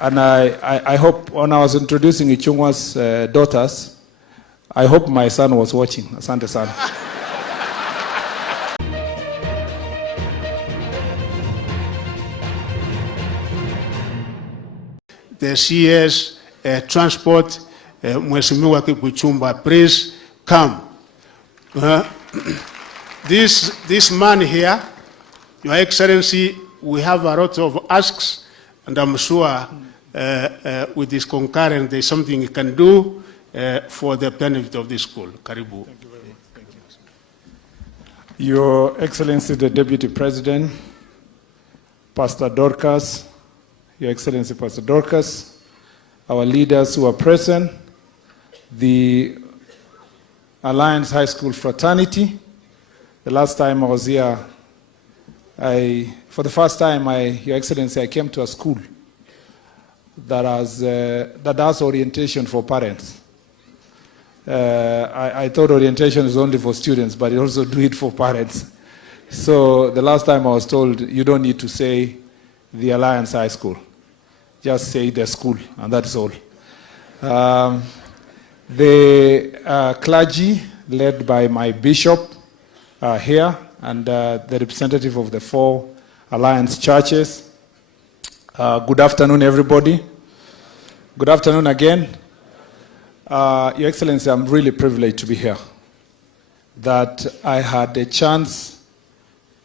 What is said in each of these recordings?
And I hope, when I was introducing Ichungwa's daughters, I hope my son was watching. Asante sana. The CS Transport, Mheshimiwa Kikuchumba, please come. This man here, Your Excellency, we have a lot of asks, and I'm sure with this concurrent, there's something you can do for the benefit of the school. Karibu. Thank you very much. Thank you. Your Excellency, the Deputy President, Pastor Dorcas, Your Excellency, Pastor Dorcas, our leaders who are present, the Alliance High School Fraternity. The last time I was here, for the first time, Your Excellency, I came to a school that does orientation for parents. I thought orientation is only for students, but it also do it for parents. So the last time I was told, you don't need to say the Alliance High School. Just say the school, and that's all. The clergy, led by my bishop, are here, and the representative of the 4 Alliance churches. Good afternoon, everybody. Good afternoon again. Your Excellency, I'm really privileged to be here. That I had a chance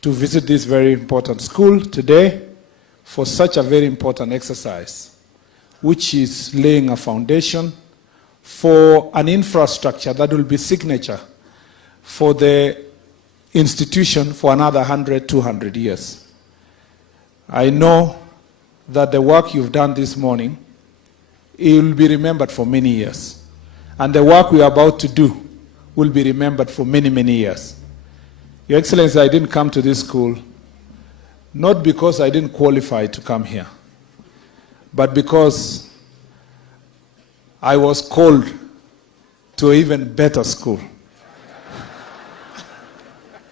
to visit this very important school today for such a very important exercise, which is laying a foundation for an infrastructure that will be signature for the institution for another 100, 200 years. I know that the work you've done this morning, it will be remembered for many years. And the work we are about to do will be remembered for many, many years. Your Excellency, I didn't come to this school not because I didn't qualify to come here, but because I was called to an even better school.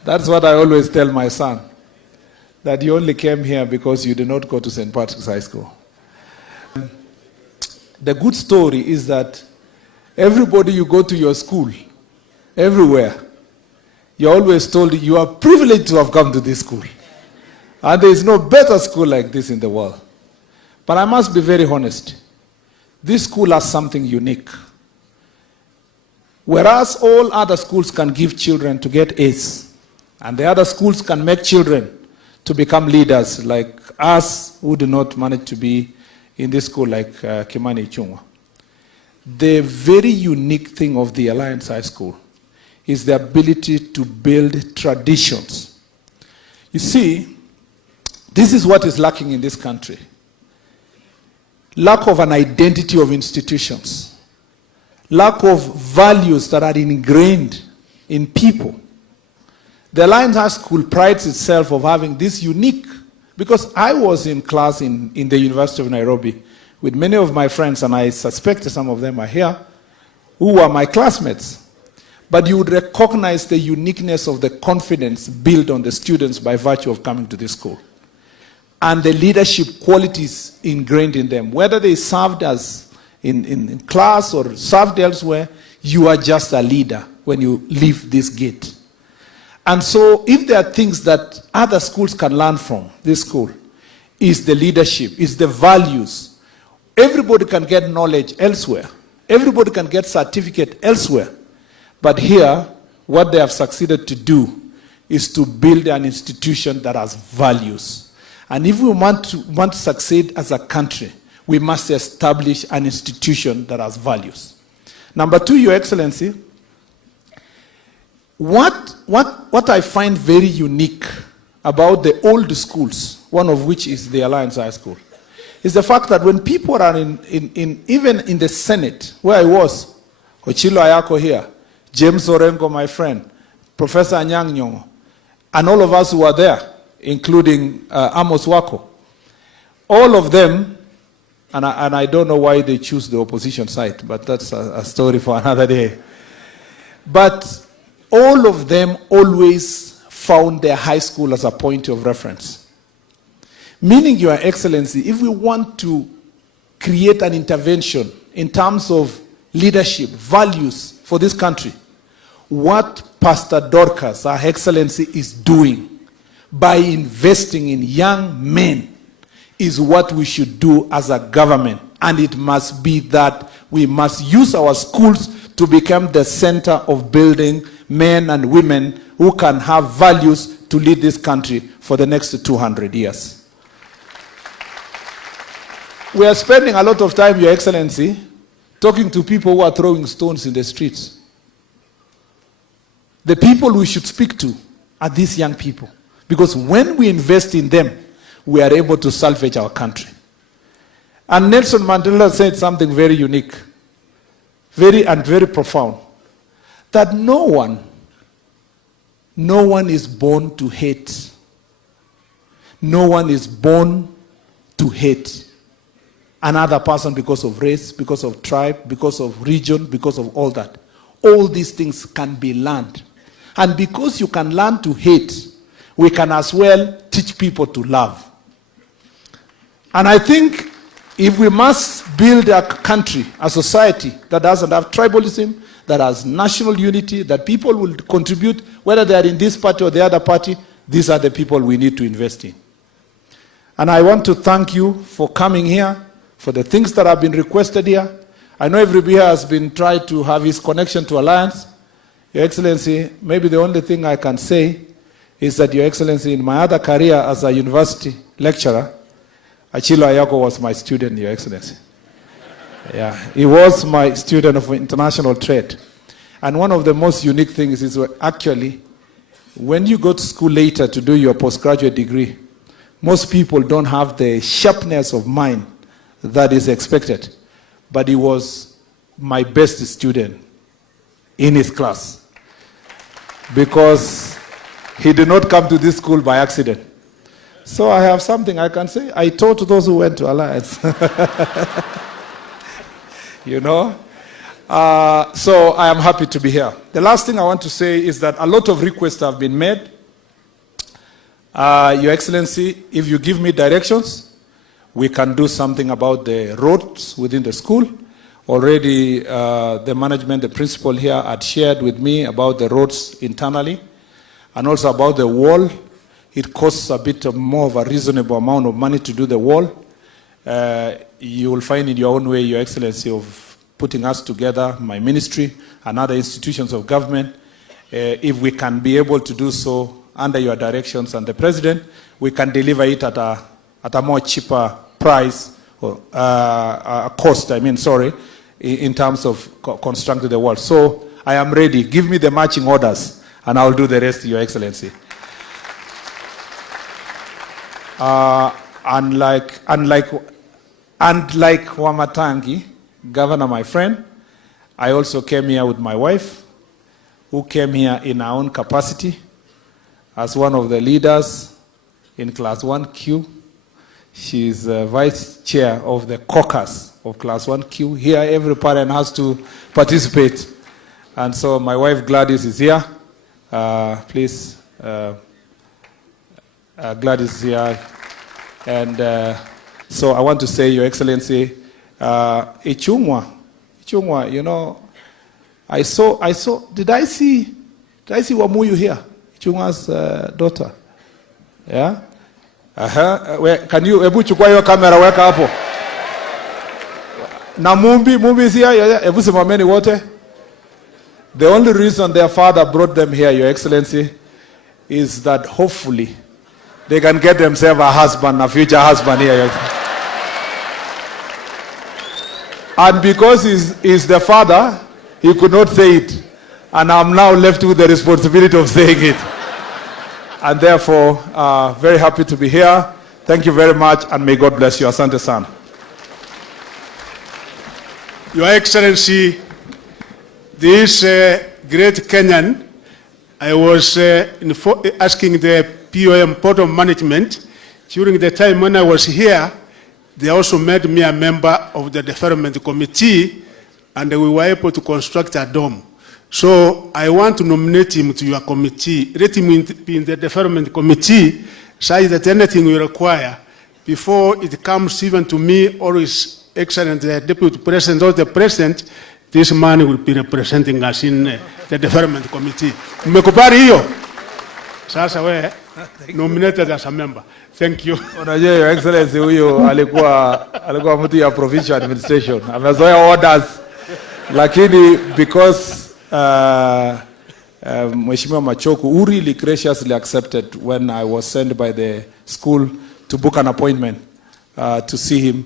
That's what I always tell my son, that you only came here because you did not go to St. Patrick's High School. The good story is that everybody you go to your school, everywhere, you're always told you are privileged to have come to this school. And there is no better school like this in the world. But I must be very honest. This school has something unique. Whereas all other schools can give children to get A's, and the other schools can make children to become leaders like us who do not manage to be in this school like Kimani Ichungwa. The very unique thing of the Alliance High School is the ability to build traditions. You see, this is what is lacking in this country. Lack of an identity of institutions. Lack of values that are ingrained in people. The Alliance High School prides itself of having this unique, because I was in class in the University of Nairobi with many of my friends, and I suspect some of them are here, who were my classmates. But you would recognize the uniqueness of the confidence built on the students by virtue of coming to this school. And the leadership qualities ingrained in them, whether they served as in class or served elsewhere, you are just a leader when you leave this gate. And so if there are things that other schools can learn from this school, is the leadership, is the values. Everybody can get knowledge elsewhere. Everybody can get certificate elsewhere. But here, what they have succeeded to do is to build an institution that has values. And if we want to succeed as a country, we must establish an institution that has values. Number 2, Your Excellency, what I find very unique about the old schools, one of which is the Alliance High School, is the fact that when people are even in the Senate, where I was, Ochilo Ayako here, James Orengo, my friend, Professor Anyang' Nyong'o, and all of us who were there, including Amos Wako, all of them, and I don't know why they choose the opposition side, but that's a story for another day. But all of them always found their high school as a point of reference. Meaning, Your Excellency, if we want to create an intervention in terms of leadership, values for this country, what Pastor Dorcas, Her Excellency, is doing by investing in young men is what we should do as a government. And it must be that we must use our schools to become the center of building men and women who can have values to lead this country for the next 200 years. We are spending a lot of time, Your Excellency, talking to people who are throwing stones in the streets. The people we should speak to are these young people. Because when we invest in them, we are able to salvage our country. And Nelson Mandela said something very unique, very profound, that no one is born to hate. No one is born to hate another person because of race, because of tribe, because of region, because of all that. All these things can be learned. And because you can learn to hate, we can as well teach people to love. And I think if we must build a country, a society that doesn't have tribalism, that has national unity, that people will contribute, whether they are in this party or the other party, these are the people we need to invest in. And I want to thank you for coming here, for the things that have been requested here. I know everybody here has been trying to have his connection to Alliance. Your Excellency, maybe the only thing I can say is that, Your Excellency, in my other career as a university lecturer, Achilo Ayako was my student, Your Excellency. Yeah, he was my student of international trade. And one of the most unique things is actually, when you go to school later to do your postgraduate degree, most people don't have the sharpness of mind that is expected. But he was my best student in his class, because he did not come to this school by accident. So I have something I can say. I taught those who went to Alliance. You know? So I am happy to be here. The last thing I want to say is that a lot of requests have been made. Your Excellency, if you give me directions, we can do something about the roads within the school. Already the management, the principal here had shared with me about the roads internally, and also about the wall. It costs a bit more of a reasonable amount of money to do the wall. You will find in your own way, Your Excellency, of putting us together, my ministry and other institutions of government. If we can be able to do so under your directions and the President, we can deliver it at a more cheaper price, or cost, in terms of constructing the wall. So I am ready. Give me the marching orders, and I'll do the rest, Your Excellency. Unlike Wamatangi, Governor, my friend, I also came here with my wife, who came here in our own capacity as one of the leaders in Class 1Q. She's vice chair of the caucus of Class 1Q. Here, every parent has to participate. And so my wife Gladys is here. Please. Gladys is here. And so I want to say, Your Excellency, Ichungwa, you know, I saw, did I see Wamuyu here? Ichungwa's daughter. Yeah? Can you, ebu chukua hiyo kamera weka hapo. Na Mumbi is here, ebu simameni wote. The only reason their father brought them here, Your Excellency, is that hopefully they can get themselves a husband, a future husband here. And because he's the father, he could not say it. And I'm now left with the responsibility of saying it. And therefore, very happy to be here. Thank you very much, and may God bless you. Asante sana. Your Excellency, this great Kenyan, I was asking the POM, Port of Management, during the time when I was here, they also made me a member of the Development Committee, and we were able to construct a dome. So I want to nominate him to your committee. Let him be in the Development Committee, such that anything we require, before it comes even to me or his excellent Deputy President or the President, this man will be representing us in the Development Committee. Mmekubali hiyo? Sasa we nominated as a member. Thank you. Unajua, Your Excellency, huyo alikuwa mtu ya provincial administration. Amezoea orders. Lakini because Mheshimiwa Machoku, who really graciously accepted when I was sent by the school to book an appointment to see him,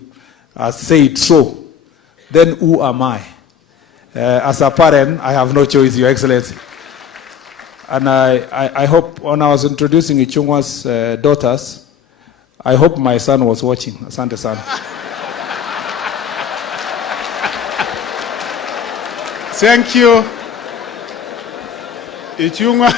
said so, then who am I? As a parent, I have no choice, Your Excellency. And I hope, when I was introducing Ichung'wa's daughters, I hope my son was watching. Asante sana. Thank you. Ichung'wa.